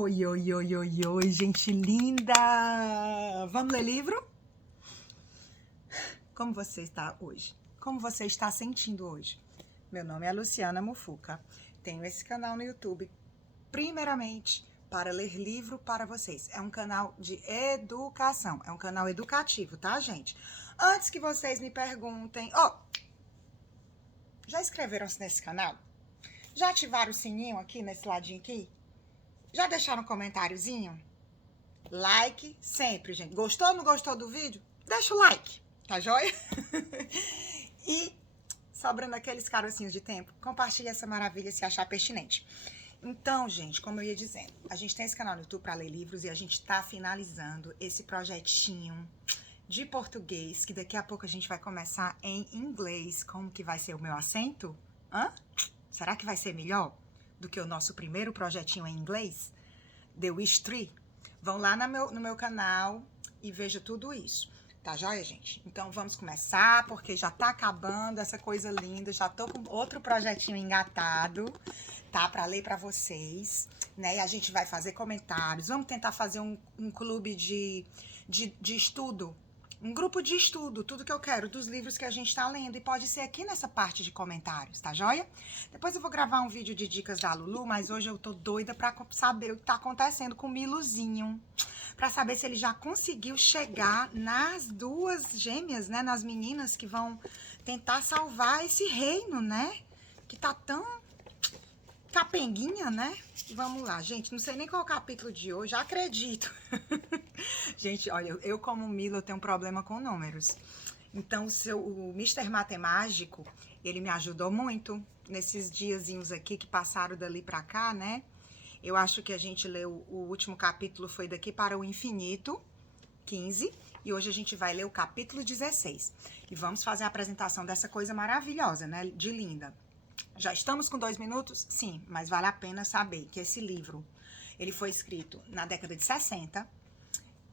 Oi, oi, oi, oi, oi, gente linda! Vamos ler livro? Como você está hoje? Como você está sentindo hoje? Meu nome é Luciana Mufuca. Tenho esse canal no YouTube, primeiramente, para ler livro para vocês. É um canal de educação, é um canal educativo, tá, gente? Antes que vocês me perguntem, já inscreveram-se nesse canal? Já ativaram o sininho aqui, nesse ladinho aqui? Já deixaram um comentáriozinho? Like sempre, gente. Gostou ou não gostou do vídeo? Deixa o like, tá joia? E, sobrando aqueles carocinhos de tempo, compartilha essa maravilha se achar pertinente. Então, gente, como eu ia dizendo, a gente tem esse canal no YouTube para ler livros e a gente tá finalizando esse projetinho de português, que daqui a pouco a gente vai começar em inglês. Como que vai ser o meu acento? Será que vai ser melhor do que o nosso primeiro projetinho em inglês? The Wish Tree? Vão lá no meu canal e veja tudo isso. Tá joia, gente? Então vamos começar, porque já tá acabando essa coisa linda. Já tô com outro projetinho engatado, tá? Pra ler pra vocês, né? E a gente vai fazer comentários. Vamos tentar fazer um clube de estudo. Um grupo de estudo, tudo que eu quero, dos livros que a gente tá lendo. E pode ser aqui nessa parte de comentários, tá joia? Depois eu vou gravar um vídeo de dicas da Lulu, mas hoje eu tô doida pra saber o que tá acontecendo com o Miluzinho. Pra saber se ele já conseguiu chegar nas duas gêmeas, né? Nas meninas que vão tentar salvar esse reino, né? Que tá tão capenguinha, né? Vamos lá, gente. Não sei nem qual é o capítulo de hoje, acredito. Gente, olha, eu como Milo, eu tenho um problema com números. Então, o Mr. Matemágico, ele me ajudou muito nesses diazinhos aqui que passaram dali pra cá, né? Eu acho que a gente leu o último capítulo foi Daqui para o Infinito, 15, e hoje a gente vai ler o capítulo 16. E vamos fazer a apresentação dessa coisa maravilhosa, né? De linda. Já estamos com 2 minutos? Sim, mas vale a pena saber que esse livro, ele foi escrito na década de 60.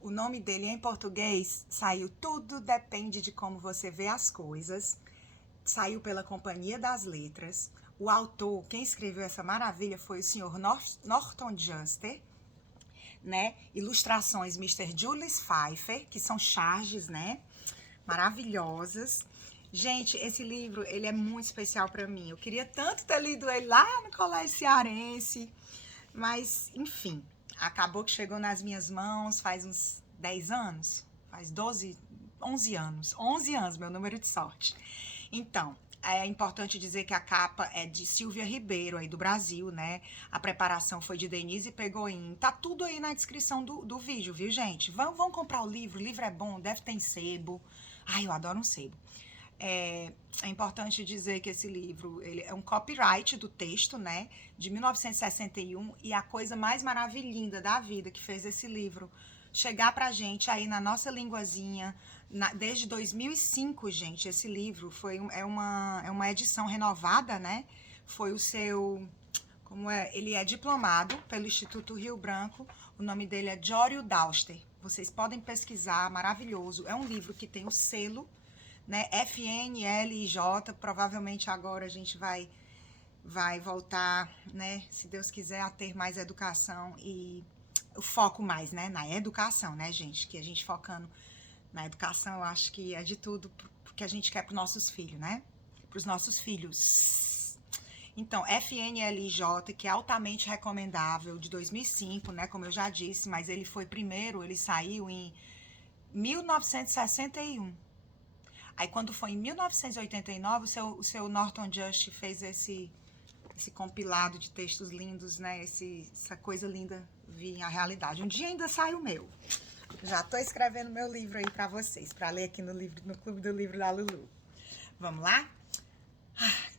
O nome dele em português saiu Tudo Depende de Como Você Vê as Coisas. Saiu pela Companhia das Letras. O autor, quem escreveu essa maravilha foi o senhor Norton Juster, né? Ilustrações Mr. Julius Pfeiffer, que são charges, né? Maravilhosas. Gente, esse livro, ele é muito especial para mim. Eu queria tanto ter lido ele lá no Colégio Cearense, mas, enfim, acabou que chegou nas minhas mãos faz uns 10 anos, faz 11 anos, 11 anos, meu número de sorte. Então, é importante dizer que a capa é de Silvia Ribeiro, aí do Brasil, né? A preparação foi de Denise Pegoin. Tá tudo aí na descrição do vídeo, viu, gente? Vão comprar o livro é bom, deve ter em sebo. Ai, eu adoro um sebo. É importante dizer que esse livro, ele é um copyright do texto, né, de 1961, e a coisa mais maravilhosa da vida que fez esse livro chegar pra gente aí na nossa linguazinha, desde 2005, gente. Esse livro é uma edição renovada, né, foi o seu, ele é diplomado pelo Instituto Rio Branco, o nome dele é Jório Dauster, vocês podem pesquisar, maravilhoso, é um livro que tem o selo, né, FNLJ, provavelmente agora a gente vai voltar, né, se Deus quiser, a ter mais educação e o foco mais, né, na educação, né, gente, que a gente focando na educação, eu acho que é de tudo que a gente quer para os nossos filhos, né, para os nossos filhos. Então, FNLJ, que é altamente recomendável, de 2005, né, como eu já disse, mas ele foi primeiro, ele saiu em 1961. Aí, quando foi em 1989, o seu Norton Just fez esse compilado de textos lindos, né? Essa coisa linda vir à realidade. Um dia ainda sai o meu. Já tô escrevendo meu livro aí para vocês, para ler aqui no Clube do Livro da Lulu. Vamos lá?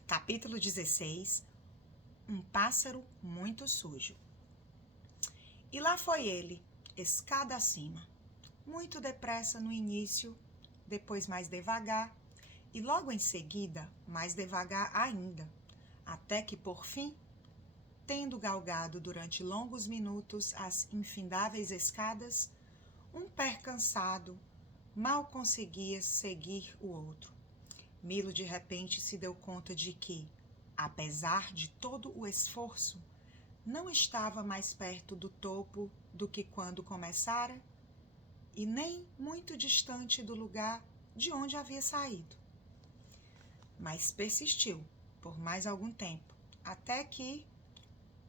Capítulo 16. Um pássaro muito sujo. E lá foi ele, escada acima. Muito depressa no início, depois mais devagar, e logo em seguida, mais devagar ainda, até que, por fim, tendo galgado durante longos minutos as infindáveis escadas, um pé cansado mal conseguia seguir o outro. Milo de repente se deu conta de que, apesar de todo o esforço, não estava mais perto do topo do que quando começara, e nem muito distante do lugar de onde havia saído. Mas persistiu por mais algum tempo, até que,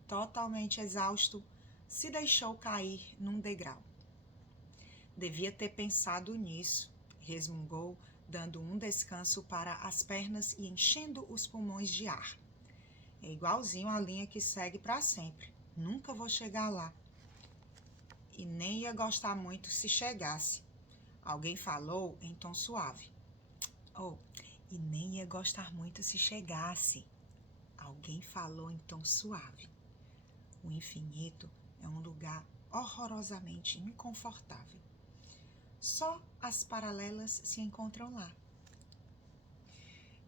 totalmente exausto, se deixou cair num degrau. Devia ter pensado nisso, resmungou, dando um descanso para as pernas e enchendo os pulmões de ar. É igualzinho a linha que segue para sempre. Nunca vou chegar lá. E nem ia gostar muito se chegasse. Alguém falou em tom suave. Oh, e nem ia gostar muito se chegasse. Alguém falou em tom suave. O infinito é um lugar horrorosamente inconfortável. Só as paralelas se encontram lá.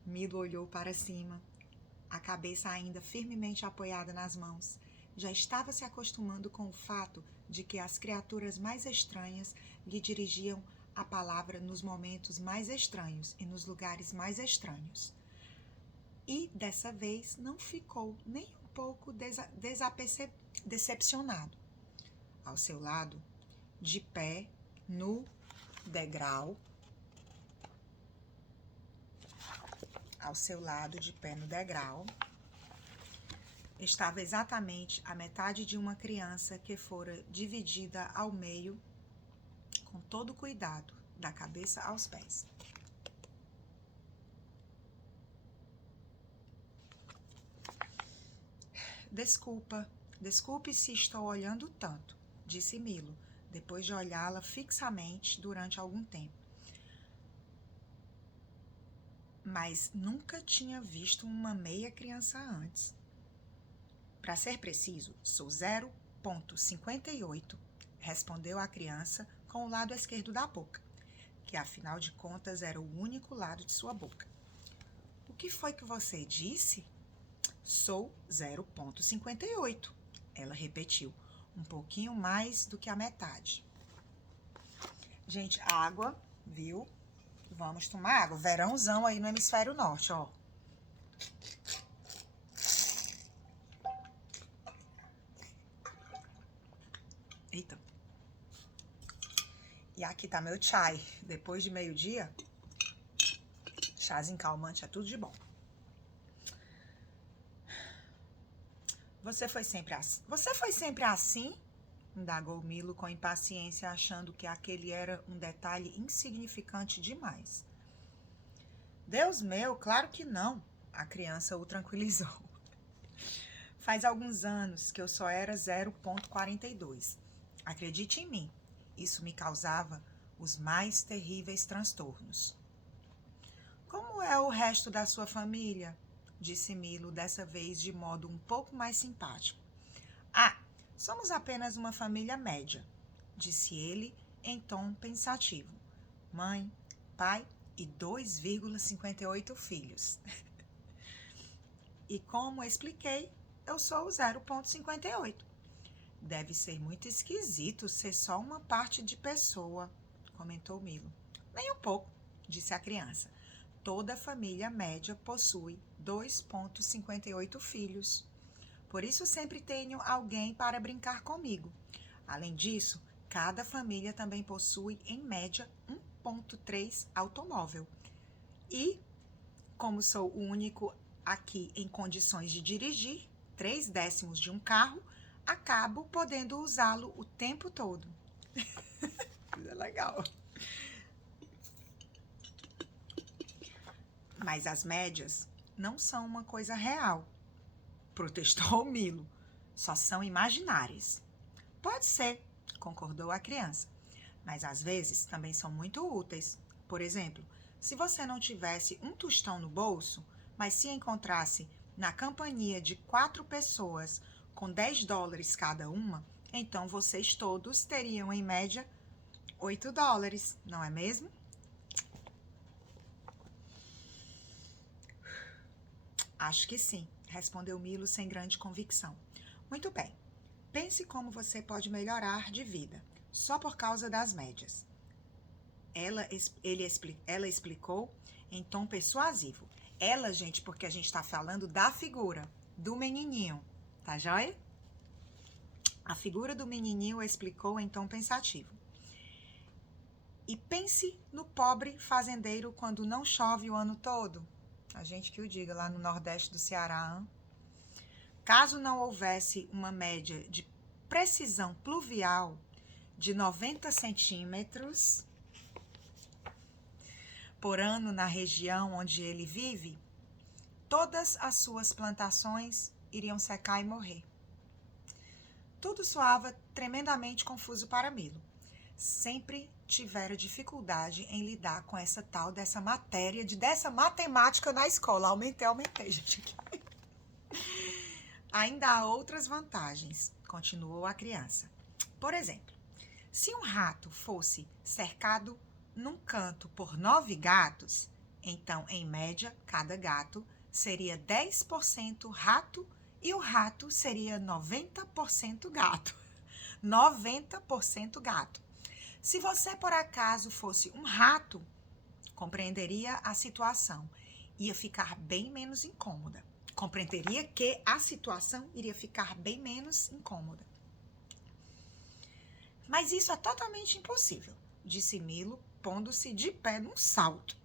Milo olhou para cima, a cabeça ainda firmemente apoiada nas mãos. Já estava se acostumando com o fato de que as criaturas mais estranhas lhe dirigiam a palavra nos momentos mais estranhos e nos lugares mais estranhos. E dessa vez não ficou nem um pouco decepcionado. Ao seu lado, de pé no degrau, estava exatamente a metade de uma criança que fora dividida ao meio com todo cuidado, da cabeça aos pés. Desculpe se estou olhando tanto, disse Milo, depois de olhá-la fixamente durante algum tempo. Mas nunca tinha visto uma meia criança antes. Para ser preciso, sou 0,58, respondeu a criança com o lado esquerdo da boca, que afinal de contas era o único lado de sua boca. O que foi que você disse? Sou 0,58, ela repetiu, um pouquinho mais do que a metade. Gente, água, viu? Vamos tomar água. Verãozão aí no hemisfério norte, ó. Eita. E aqui tá meu chai. Depois de meio-dia, chazinho calmante é tudo de bom. Você foi sempre assim? Indagou Milo com impaciência, achando que aquele era um detalhe insignificante demais. Deus meu, claro que não, a criança o tranquilizou. Faz alguns anos que eu só era 0,42. Acredite em mim, isso me causava os mais terríveis transtornos. Como é o resto da sua família? Disse Milo, dessa vez de modo um pouco mais simpático. Ah, somos apenas uma família média, disse ele em tom pensativo. Mãe, pai e 2,58 filhos. E como expliquei, eu sou o 0,58. Deve ser muito esquisito ser só uma parte de pessoa, comentou Milo. Nem um pouco, disse a criança. Toda família média possui 2,58 filhos. Por isso sempre tenho alguém para brincar comigo. Além disso, cada família também possui, em média, 1,3 automóvel. E, como sou o único aqui em condições de dirigir 3/10 de um carro, acabo podendo usá-lo o tempo todo. É legal. Mas as médias não são uma coisa real, protestou Milo. Só são imaginárias. Pode ser, concordou a criança, mas às vezes também são muito úteis. Por exemplo, se você não tivesse um tostão no bolso, mas se encontrasse na companhia de 4 pessoas com $10 cada uma, então vocês todos teriam, em média, $8, não é mesmo? Acho que sim, respondeu Milo sem grande convicção. Muito bem, pense como você pode melhorar de vida, só por causa das médias. Ela explicou em tom persuasivo. Ela, gente, porque a gente está falando da figura, do menininho, tá joia? A figura do menininho explicou em tom pensativo. E pense no pobre fazendeiro quando não chove o ano todo. A gente que o diga, lá no Nordeste do Ceará. Hein? Caso não houvesse uma média de precisão pluvial de 90 centímetros por ano na região onde ele vive, todas as suas plantações iriam secar e morrer. Tudo soava tremendamente confuso para Milo. Sempre tivera dificuldade em lidar com essa tal dessa matéria, dessa matemática na escola. Aumentei, gente. Ainda há outras vantagens, continuou a criança. Por exemplo, se um rato fosse cercado num canto por 9 gatos, então, em média, cada gato seria 10% rato e o rato seria 90% gato. 90% gato. Se você, por acaso, fosse um rato, compreenderia a situação. Ia ficar bem menos incômoda. Compreenderia que a situação iria ficar bem menos incômoda. Mas isso é totalmente impossível, disse Milo, pondo-se de pé num salto.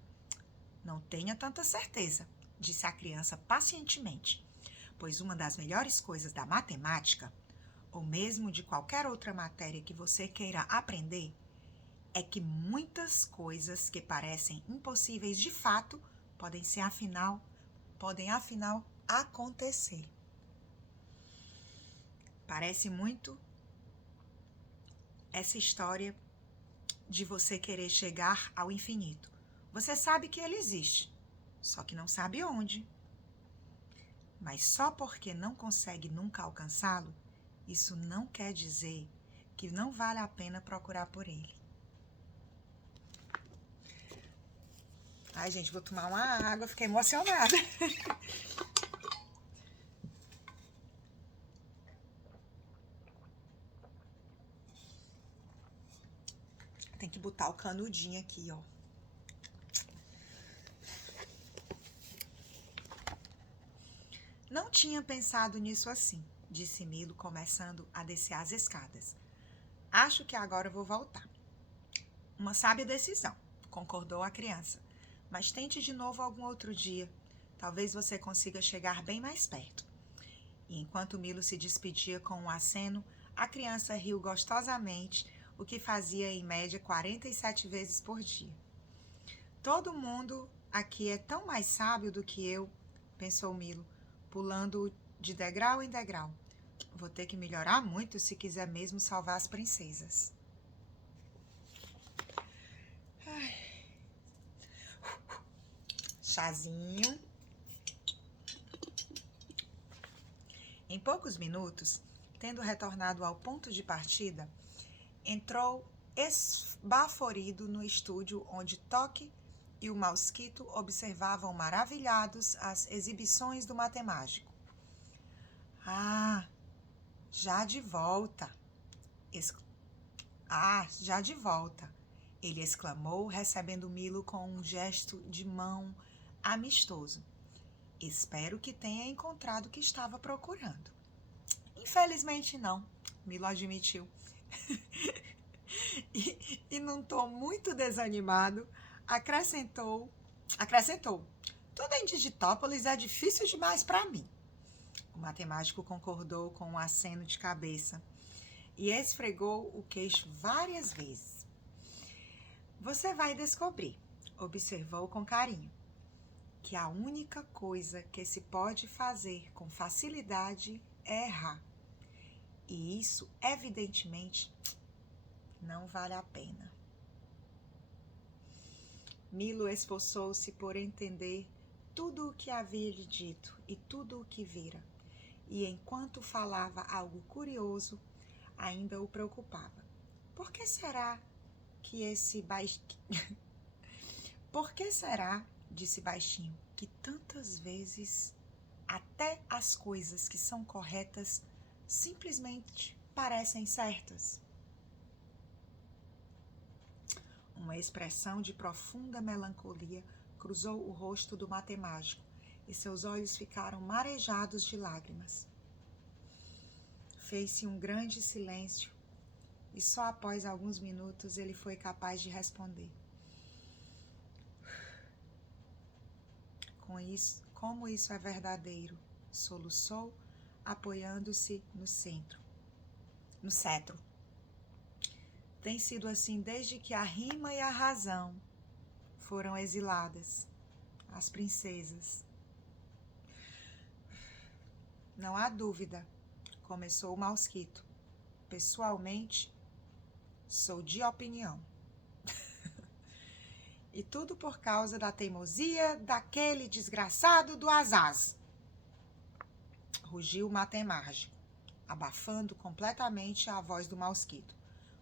Não tenha tanta certeza, disse a criança pacientemente, pois uma das melhores coisas da matemática, ou mesmo de qualquer outra matéria que você queira aprender, é que muitas coisas que parecem impossíveis de fato podem afinal acontecer. Parece muito essa história de você querer chegar ao infinito. Você sabe que ele existe, só que não sabe onde. Mas só porque não consegue nunca alcançá-lo, isso não quer dizer que não vale a pena procurar por ele. Ai, gente, vou tomar uma água, fiquei emocionada. Tem que botar o canudinho aqui, ó. Não tinha pensado nisso assim, disse Milo, começando a descer as escadas. Acho que agora vou voltar. Uma sábia decisão, concordou a criança. Mas tente de novo algum outro dia. Talvez você consiga chegar bem mais perto. E enquanto Milo se despedia com um aceno, a criança riu gostosamente, o que fazia em média 47 vezes por dia. Todo mundo aqui é tão mais sábio do que eu, pensou Milo, pulando de degrau em degrau. Vou ter que melhorar muito se quiser mesmo salvar as princesas. Ai. Chazinho. Em poucos minutos, tendo retornado ao ponto de partida, entrou esbaforido no estúdio onde Toque e o Mosquito observavam maravilhados as exibições do matemático. Já de volta! Já de volta! Ele exclamou, recebendo Milo com um gesto de mão amistoso. Espero que tenha encontrado o que estava procurando. Infelizmente não, Milo admitiu. E num tom muito desanimado, acrescentou, tudo em Digitópolis é difícil demais para mim. O matemático concordou com um aceno de cabeça e esfregou o queixo várias vezes. Você vai descobrir, observou com carinho, que a única coisa que se pode fazer com facilidade é errar. E isso, evidentemente, não vale a pena. Milo esforçou-se por entender tudo o que havia lhe dito e tudo o que vira. E enquanto falava algo curioso, ainda o preocupava. Por que será que Por que será, disse baixinho, que tantas vezes até as coisas que são corretas simplesmente parecem certas? Uma expressão de profunda melancolia cruzou o rosto do matemático e seus olhos ficaram marejados de lágrimas. Fez-se um grande silêncio e só após alguns minutos ele foi capaz de responder. Com isso, como isso é verdadeiro, soluçou, apoiando-se no cetro. Tem sido assim desde que a rima e a razão foram exiladas, as princesas. Não há dúvida, começou o Mosquito. Pessoalmente, sou de opinião. E tudo por causa da teimosia daquele desgraçado do Azaz. Rugiu o Matemágico, abafando completamente a voz do Mosquito,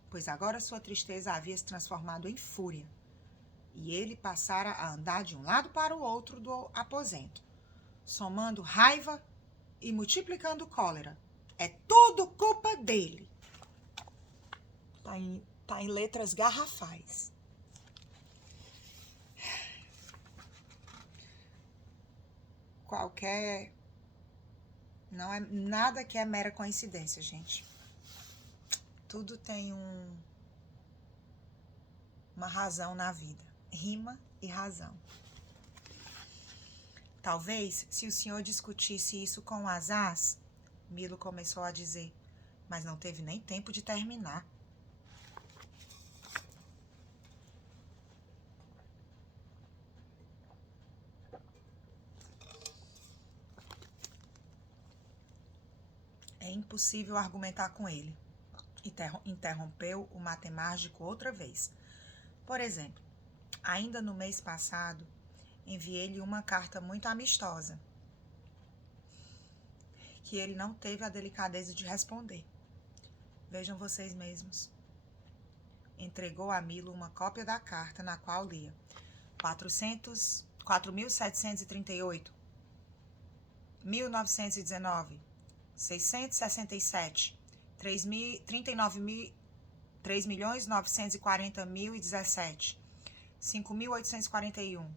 pois agora sua tristeza havia se transformado em fúria, e ele passara a andar de um lado para o outro do aposento, somando raiva e multiplicando cólera. É tudo culpa dele. Tá em letras garrafais. Não é nada que é mera coincidência, gente. Tudo tem uma razão na vida. Rima e razão. Talvez, se o senhor discutisse isso com o Azaz, Milo começou a dizer, mas não teve nem tempo de terminar. É impossível argumentar com ele, interrompeu o Matemágico outra vez. Por exemplo, ainda no mês passado, enviei-lhe uma carta muito amistosa, que ele não teve a delicadeza de responder. Vejam vocês mesmos. Entregou a Milo uma cópia da carta, na qual lia 4.738, 1919, 667, 3.940.017, 5.841,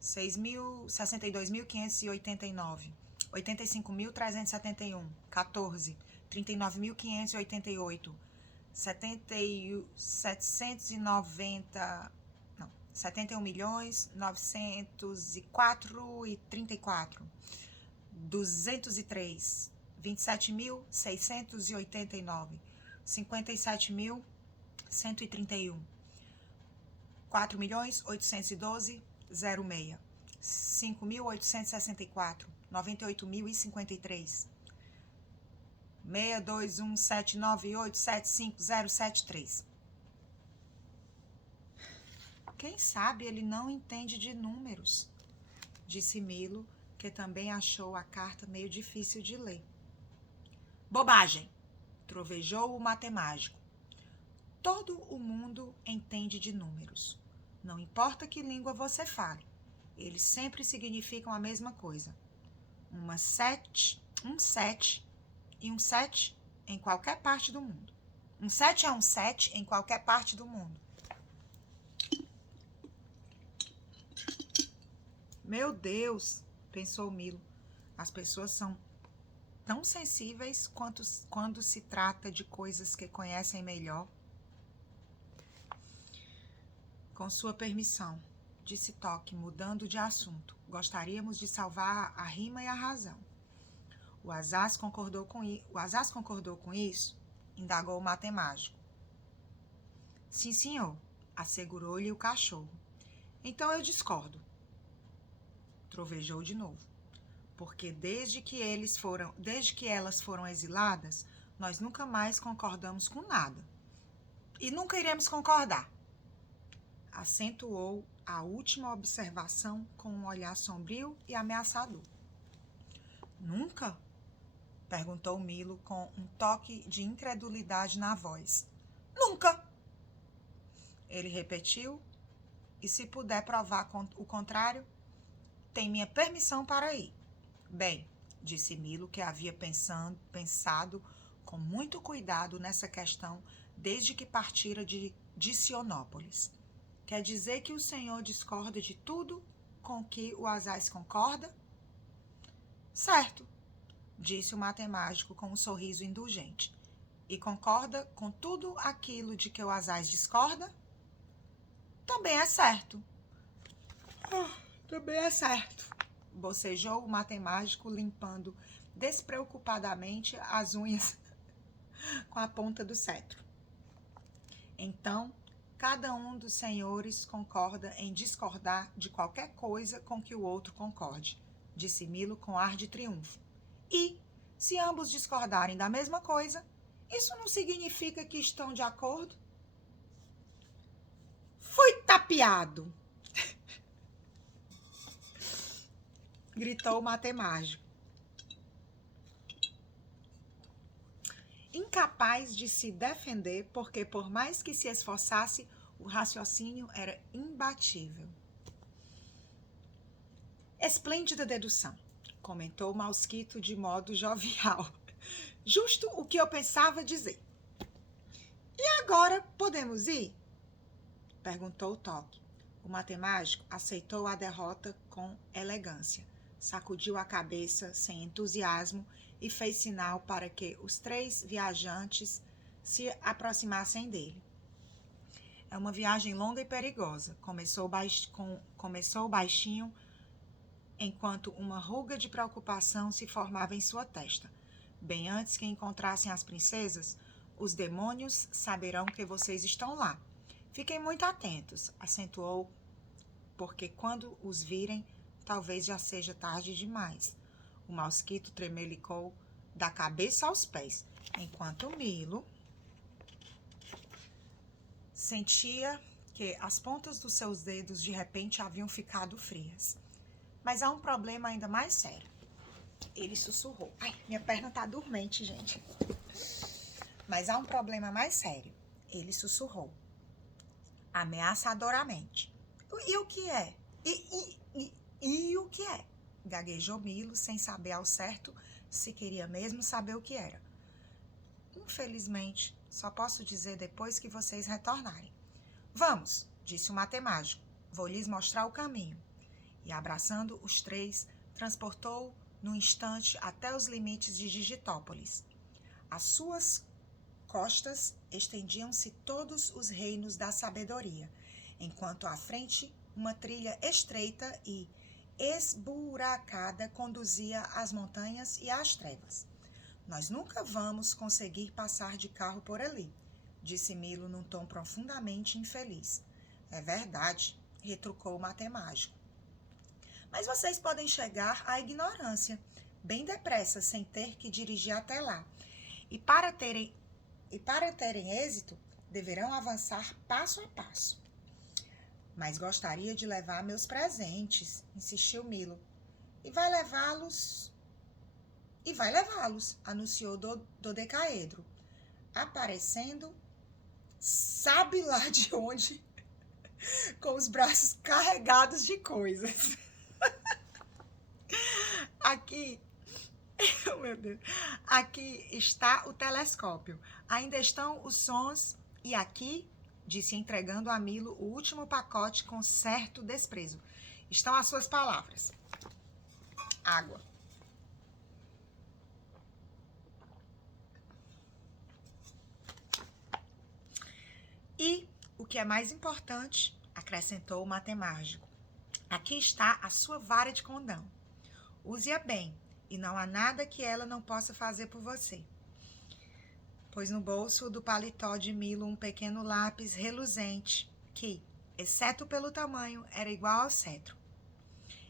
62.589, 85.371, 14, 39.588, 71.904.034, 203, 27.689, 57.131, 4.812.06, 5.864, 98.053, 62179875073. Quem sabe ele não entende de números, disse Milo, que também achou a carta meio difícil de ler. Bobagem, trovejou o Matemágico. Todo o mundo entende de números. Não importa que língua você fale, eles sempre significam a mesma coisa. Um sete e um 7 em qualquer parte do mundo. Um 7 é um 7 em qualquer parte do mundo. Meu Deus, pensou Milo, as pessoas são tão sensíveis quando se trata de coisas que conhecem melhor. Com sua permissão, disse Toque, mudando de assunto. Gostaríamos de salvar a rima e a razão. O Azaz concordou com isso? Indagou o Matemágico. Sim, senhor, assegurou-lhe o cachorro. Então eu discordo. Trovejou de novo. Porque desde que elas foram exiladas, nós nunca mais concordamos com nada. E nunca iremos concordar. Acentuou a última observação com um olhar sombrio e ameaçador. Nunca? Perguntou Milo com um toque de incredulidade na voz. Nunca! Ele repetiu, e se puder provar o contrário, tem minha permissão para ir. Bem, disse Milo, que havia pensado com muito cuidado nessa questão desde que partira de Dicionópolis. Quer dizer que o senhor discorda de tudo com que o Azaz concorda? Certo, disse o Matemágico com um sorriso indulgente. e concorda com tudo aquilo de que o Asaz discorda? Também é certo. Também é certo, bocejou o matemático, limpando despreocupadamente as unhas com a ponta do cetro. Então, cada um dos senhores concorda em discordar de qualquer coisa com que o outro concorde, disse Milo com ar de triunfo. E, se ambos discordarem da mesma coisa, isso não significa que estão de acordo? Fui tapeado! Gritou o matemático. Incapaz de se defender, porque por mais que se esforçasse, o raciocínio era imbatível. Esplêndida dedução, comentou Mosquito de modo jovial. Justo o que eu pensava dizer. E agora podemos ir? Perguntou Toque. O matemático aceitou a derrota com elegância, sacudiu a cabeça sem entusiasmo e fez sinal para que os 3 viajantes se aproximassem dele. É uma viagem longa e perigosa, começou baixinho, enquanto uma ruga de preocupação se formava em sua testa. Bem antes que encontrassem as princesas, os demônios saberão que vocês estão lá. Fiquem muito atentos, acentuou, porque quando os virem, talvez já seja tarde demais. O mosquito tremelicou da cabeça aos pés, enquanto Milo sentia que as pontas dos seus dedos de repente haviam ficado frias. Mas há um problema ainda mais sério. Ele sussurrou. Ai, minha perna tá dormente, gente. Mas há um problema mais sério. Ele sussurrou, ameaçadoramente. E o que é? E o que é? Gaguejou Milo, sem saber ao certo se queria mesmo saber o que era. Infelizmente, só posso dizer depois que vocês retornarem. Vamos, disse o matemático. Vou lhes mostrar o caminho. E, abraçando os 3, transportou num instante até os limites de Digitópolis. Às suas costas estendiam-se todos os reinos da sabedoria, enquanto à frente uma trilha estreita e esburacada conduzia às montanhas e às trevas. Nós nunca vamos conseguir passar de carro por ali, disse Milo num tom profundamente infeliz. É verdade, retrucou o matemático. Mas vocês podem chegar à ignorância, bem depressa, sem ter que dirigir até lá. E para terem êxito, deverão avançar passo a passo. Mas gostaria de levar meus presentes, insistiu Milo. E vai levá-los, anunciou Dodecaedro, aparecendo, sabe lá de onde, com os braços carregados de coisas. Aqui, meu Deus, aqui está o telescópio. Ainda estão os sons e aqui, disse entregando a Milo o último pacote com certo desprezo, estão as suas palavras. Água. E, o que é mais importante, acrescentou o matemático, aqui está a sua vara de condão. Use-a bem, e não há nada que ela não possa fazer por você. Pôs no bolso do paletó de Milo um pequeno lápis reluzente, que, exceto pelo tamanho, era igual ao cetro.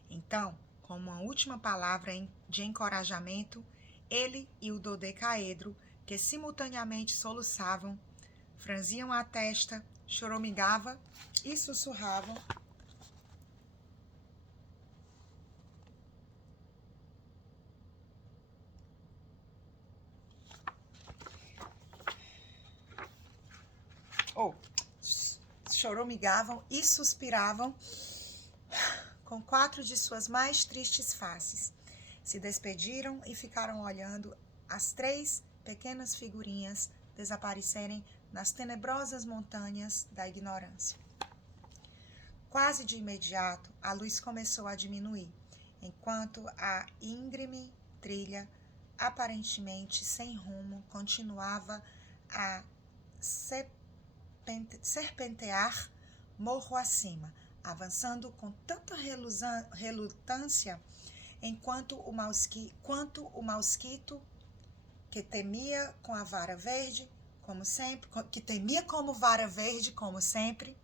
Então, com uma última palavra de encorajamento, ele e o dodecaedro, que simultaneamente soluçavam, franziam a testa, choramingavam e sussurravam. Choramingavam e suspiravam com 4 de suas mais tristes faces. Se despediram e ficaram olhando as 3 pequenas figurinhas desaparecerem nas tenebrosas montanhas da ignorância. Quase de imediato, a luz começou a diminuir, enquanto a íngreme trilha, aparentemente sem rumo, continuava a serpentear morro acima, avançando com tanta relutância quanto o mosquito que temia como vara verde, como sempre.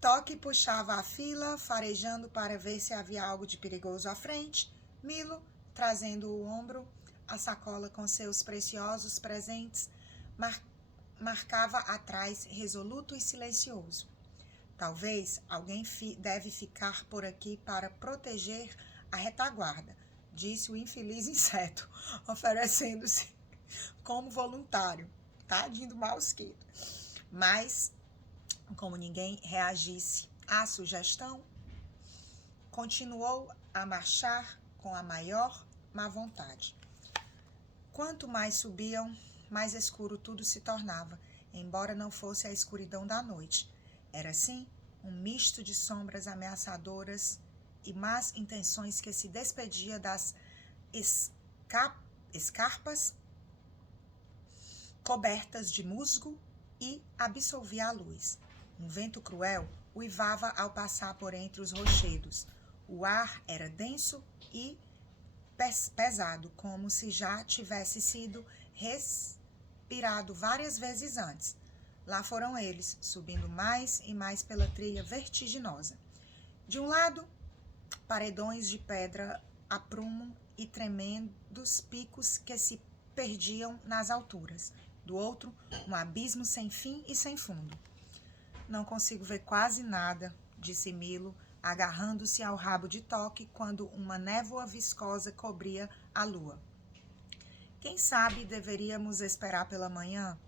Toque puxava a fila, farejando para ver se havia algo de perigoso à frente. Milo, trazendo o ombro, a sacola com seus preciosos presentes, marcava atrás, resoluto e silencioso. Talvez alguém deve ficar por aqui para proteger a retaguarda, disse o infeliz inseto, oferecendo-se como voluntário. Tadinho do mosquito. Mas, como ninguém reagisse à sugestão, continuou a marchar com a maior má vontade. Quanto mais subiam, mais escuro tudo se tornava, embora não fosse a escuridão da noite. Era, sim, um misto de sombras ameaçadoras e más intenções que se despedia das escarpas cobertas de musgo e absolvia a luz. Um vento cruel uivava ao passar por entre os rochedos. O ar era denso e pesado, como se já tivesse sido respirado várias vezes antes. Lá foram eles, subindo mais e mais pela trilha vertiginosa. De um lado, paredões de pedra a prumo e tremendos picos que se perdiam nas alturas. Do outro, um abismo sem fim e sem fundo. Não consigo ver quase nada, disse Milo, agarrando-se ao rabo de Toque quando uma névoa viscosa cobria a lua. Quem sabe deveríamos esperar pela manhã?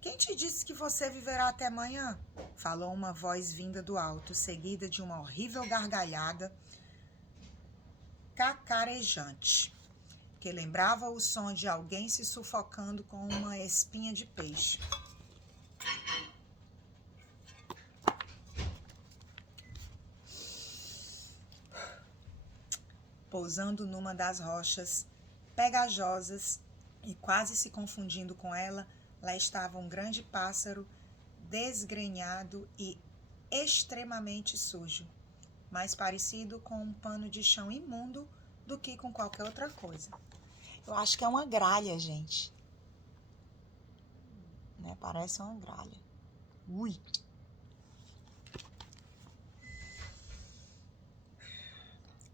Quem te disse que você viverá até amanhã? Falou uma voz vinda do alto, seguida de uma horrível gargalhada cacarejante, que lembrava o som de alguém se sufocando com uma espinha de peixe. Pousando numa das rochas pegajosas e quase se confundindo com ela, lá estava um grande pássaro desgrenhado e extremamente sujo, mais parecido com um pano de chão imundo do que com qualquer outra coisa. Eu acho que é uma gralha, gente. Né? Parece uma gralha. Ui!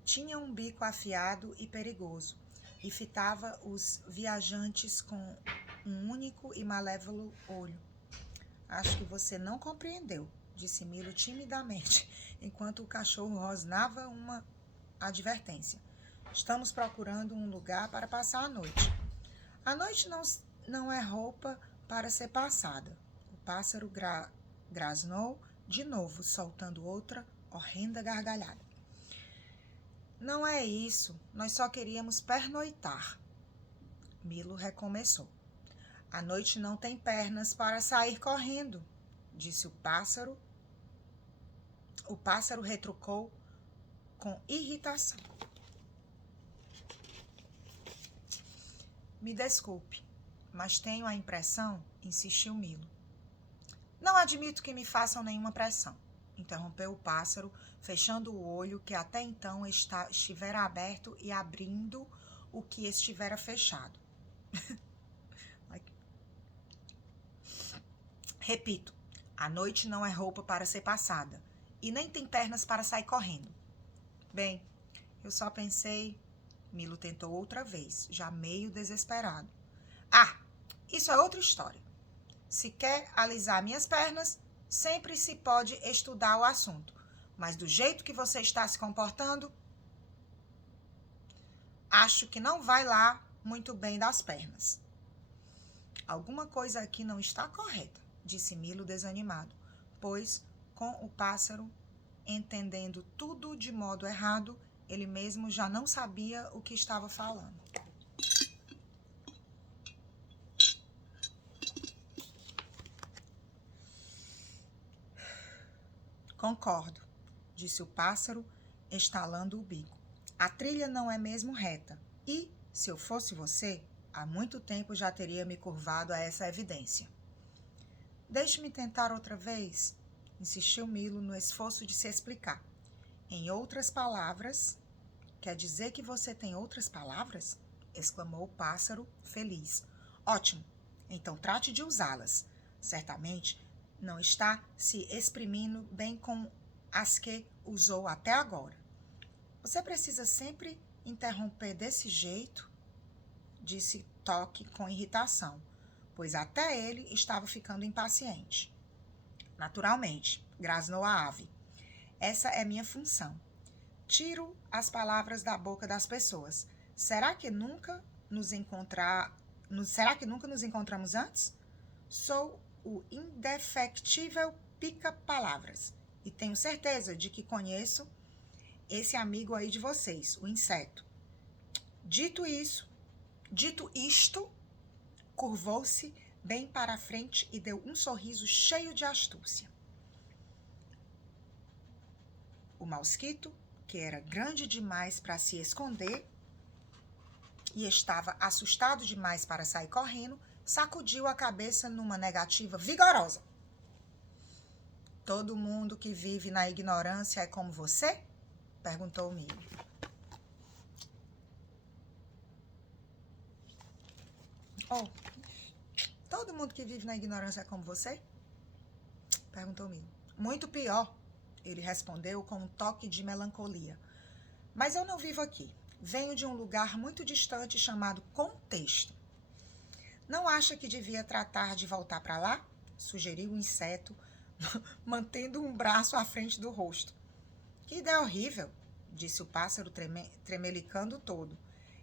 Tinha um bico afiado e perigoso e fitava os viajantes com um único e malévolo olho. Acho que você não compreendeu, disse Milo timidamente, enquanto o cachorro rosnava uma advertência. Estamos procurando um lugar para passar a noite. A noite não é roupa para ser passada. O pássaro grasnou de novo, soltando outra horrenda gargalhada. Não é isso, nós só queríamos pernoitar. Milo recomeçou. A noite não tem pernas para sair correndo, disse o pássaro. O pássaro retrucou com irritação. Me desculpe, mas tenho a impressão, insistiu Milo. Não admito que me façam nenhuma pressão, interrompeu o pássaro, fechando o olho que até então estivera aberto e abrindo o que estivera fechado. Repito, a noite não é roupa para ser passada e nem tem pernas para sair correndo. Bem, eu só pensei... Milo tentou outra vez, já meio desesperado. Ah, isso é outra história. Se quer alisar minhas pernas, sempre se pode estudar o assunto. Mas do jeito que você está se comportando, acho que não vai lá muito bem das pernas. Alguma coisa aqui não está correta, disse Milo desanimado, pois, com o pássaro entendendo tudo de modo errado, ele mesmo já não sabia o que estava falando. Concordo, disse o pássaro, estalando o bico. A trilha não é mesmo reta e, se eu fosse você, Há muito tempo já teria me curvado a essa evidência. Deixe-me tentar outra vez, insistiu Milo no esforço de se explicar. Em outras palavras, quer dizer que você tem outras palavras? Exclamou o pássaro, feliz. Ótimo, então trate de usá-las. Certamente não está se exprimindo bem com as que usou até agora. Você precisa sempre interromper desse jeito? Disse Toque com irritação, pois até ele estava ficando impaciente. Naturalmente, grasnou a ave. Essa é minha função. Tiro as palavras da boca das pessoas. Será que nunca nos encontramos antes? Sou o indefectível pica-palavras e tenho certeza de que conheço esse amigo aí de vocês, o inseto. Dito isto, curvou-se bem para a frente e deu um sorriso cheio de astúcia. O mosquito, que era grande demais para se esconder e estava assustado demais para sair correndo, sacudiu a cabeça numa negativa vigorosa. Todo mundo que vive na ignorância é como você? Perguntou o Milo. Oh, todo mundo que vive na ignorância é como você? Perguntou o Milo. Muito pior, ele respondeu com um toque de melancolia. Mas eu não vivo aqui. Venho de um lugar muito distante chamado Contexto. Não acha que devia tratar de voltar para lá? Sugeriu o inseto, mantendo um braço à frente do rosto. Que ideia horrível, disse o pássaro tremelicando todo.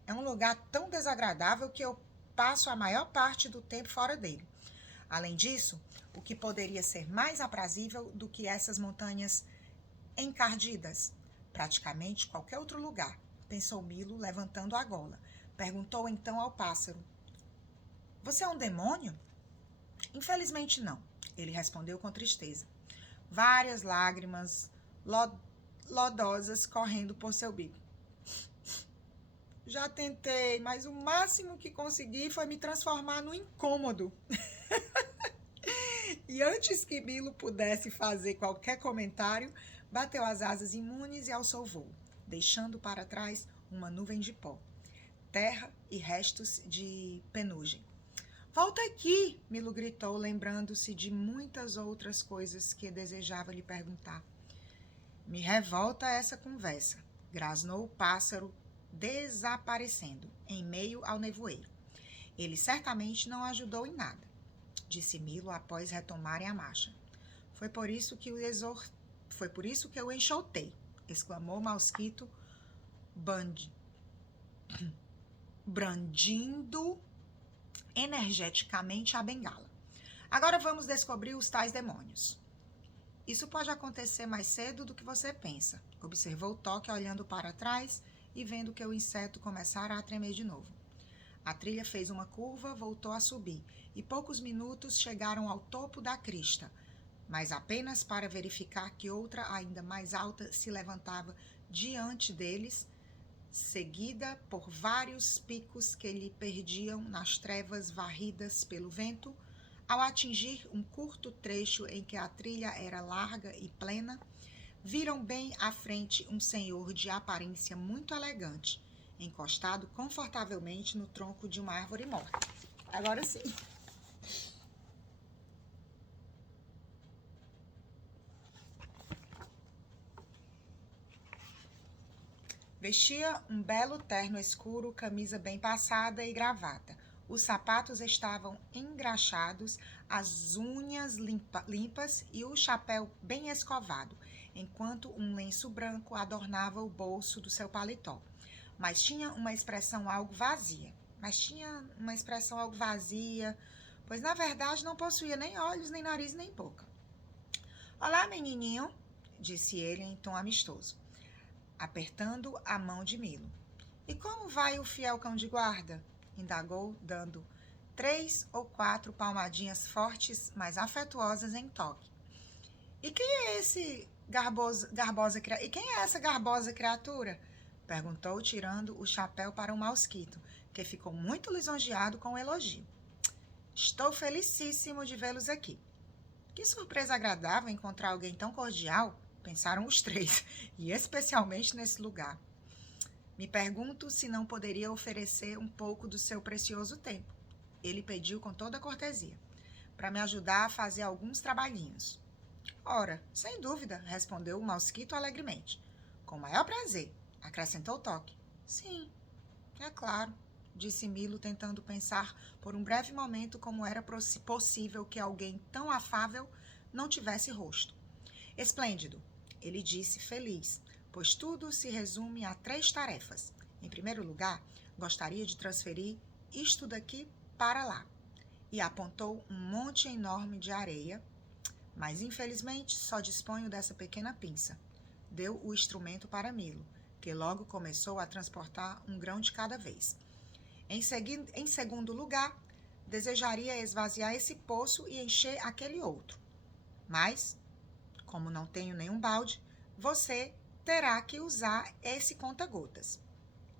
É um lugar tão desagradável que eu passo a maior parte do tempo fora dele. Além disso, o que poderia ser mais aprazível do que essas montanhas encardidas? Praticamente qualquer outro lugar, pensou Milo, levantando a gola. Perguntou então ao pássaro. Você é um demônio? Infelizmente não, ele respondeu com tristeza. Várias lágrimas lodosas correndo por seu bico. Já tentei, mas o máximo que consegui foi me transformar no incômodo. E antes que Milo pudesse fazer qualquer comentário, bateu as asas imunes e alçou voo, deixando para trás uma nuvem de pó, terra e restos de penugem. Volta aqui, Milo gritou, lembrando-se de muitas outras coisas que desejava lhe perguntar. Me revolta essa conversa, grasnou o pássaro, desaparecendo em meio ao nevoeiro. Ele certamente não ajudou em nada, disse Milo após retomarem a marcha. Foi por isso que eu enxotei, exclamou o mosquito, brandindo energeticamente a bengala. Agora vamos descobrir os tais demônios. Isso pode acontecer mais cedo do que você pensa, observou Toque olhando para trás e vendo que o inseto começara a tremer de novo. A trilha fez uma curva, voltou a subir, e poucos minutos chegaram ao topo da crista, mas apenas para verificar que outra ainda mais alta se levantava diante deles, seguida por vários picos que lhe perdiam nas trevas varridas pelo vento. Ao atingir um curto trecho em que a trilha era larga e plena, viram bem à frente um senhor de aparência muito elegante, encostado confortavelmente no tronco de uma árvore morta. Agora sim. Vestia um belo terno escuro, camisa bem passada e gravata. Os sapatos estavam engraxados, as unhas limpas e o chapéu bem escovado, enquanto um lenço branco adornava o bolso do seu paletó. Mas tinha uma expressão algo vazia, pois na verdade não possuía nem olhos, nem nariz, nem boca. Olá, menininho, disse ele em tom amistoso, apertando a mão de Milo. E como vai o fiel cão de guarda? Indagou, dando 3 ou 4 palmadinhas fortes, mas afetuosas em Toque. E quem é essa garbosa criatura? Perguntou, tirando o chapéu para o mosquito, que ficou muito lisonjeado com o elogio. Estou felicíssimo de vê-los aqui. Que surpresa agradável encontrar alguém tão cordial, pensaram os três, e especialmente nesse lugar. Me pergunto se não poderia oferecer um pouco do seu precioso tempo. Ele pediu com toda cortesia, para me ajudar a fazer alguns trabalhinhos. Ora, sem dúvida, respondeu o mosquito alegremente. Com o maior prazer, acrescentou Toque. Sim, é claro, disse Milo, tentando pensar por um breve momento como era possível que alguém tão afável não tivesse rosto. Esplêndido, ele disse feliz, pois tudo se resume a 3 tarefas. Em primeiro lugar, gostaria de transferir isto daqui para lá. E apontou um monte enorme de areia, mas infelizmente só disponho dessa pequena pinça. Deu o instrumento para Milo, que logo começou a transportar um grão de cada vez. Em segundo lugar, desejaria esvaziar esse poço e encher aquele outro. Mas, como não tenho nenhum balde, você terá que usar esse conta-gotas.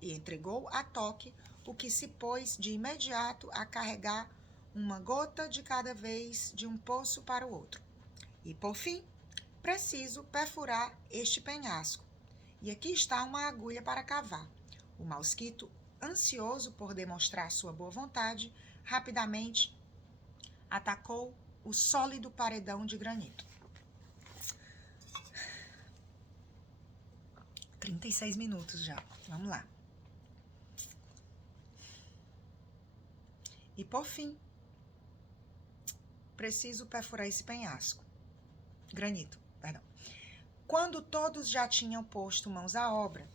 E entregou a Toque o que se pôs de imediato a carregar uma gota de cada vez de um poço para o outro. E, por fim, preciso perfurar este penhasco. E aqui está uma agulha para cavar. O mosquito, ansioso por demonstrar sua boa vontade, rapidamente atacou o sólido paredão de granito. 36 minutos já. Vamos lá. E por fim, preciso perfurar esse penhasco. Granito, perdão. Quando todos já tinham posto mãos à obra,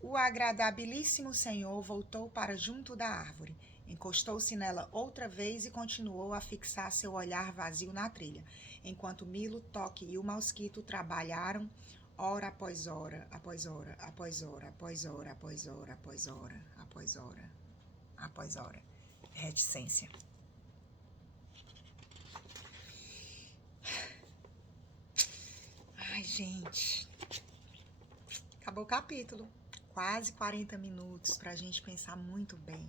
o agradabilíssimo senhor voltou para junto da árvore, encostou-se nela outra vez e continuou a fixar seu olhar vazio na trilha, enquanto Milo, Toque e o mosquito trabalharam hora após hora, após hora, após hora, após hora, após hora, após hora, após hora, após hora. Reticência. Ai, gente. Acabou o capítulo. Quase 40 minutos para a gente pensar muito bem.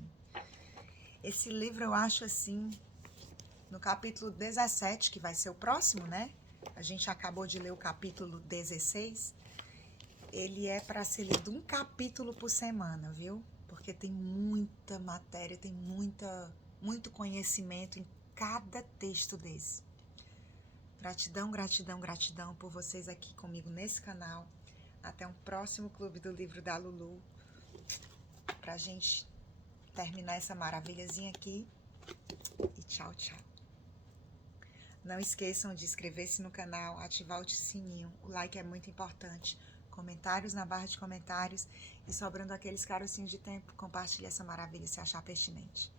Esse livro eu acho assim, no capítulo 17, que vai ser o próximo, né? A gente acabou de ler o capítulo 16. Ele é para ser lido um capítulo por semana, viu? Porque tem muita matéria, tem muito conhecimento em cada texto desse. Gratidão, gratidão, gratidão por vocês aqui comigo nesse canal. Até um próximo Clube do Livro da Lulu, pra gente terminar essa maravilhazinha aqui. E tchau, tchau. Não esqueçam de inscrever-se no canal, ativar o sininho. O like é muito importante. Comentários na barra de comentários. E sobrando aqueles carocinhos de tempo, compartilhe essa maravilha se achar pertinente.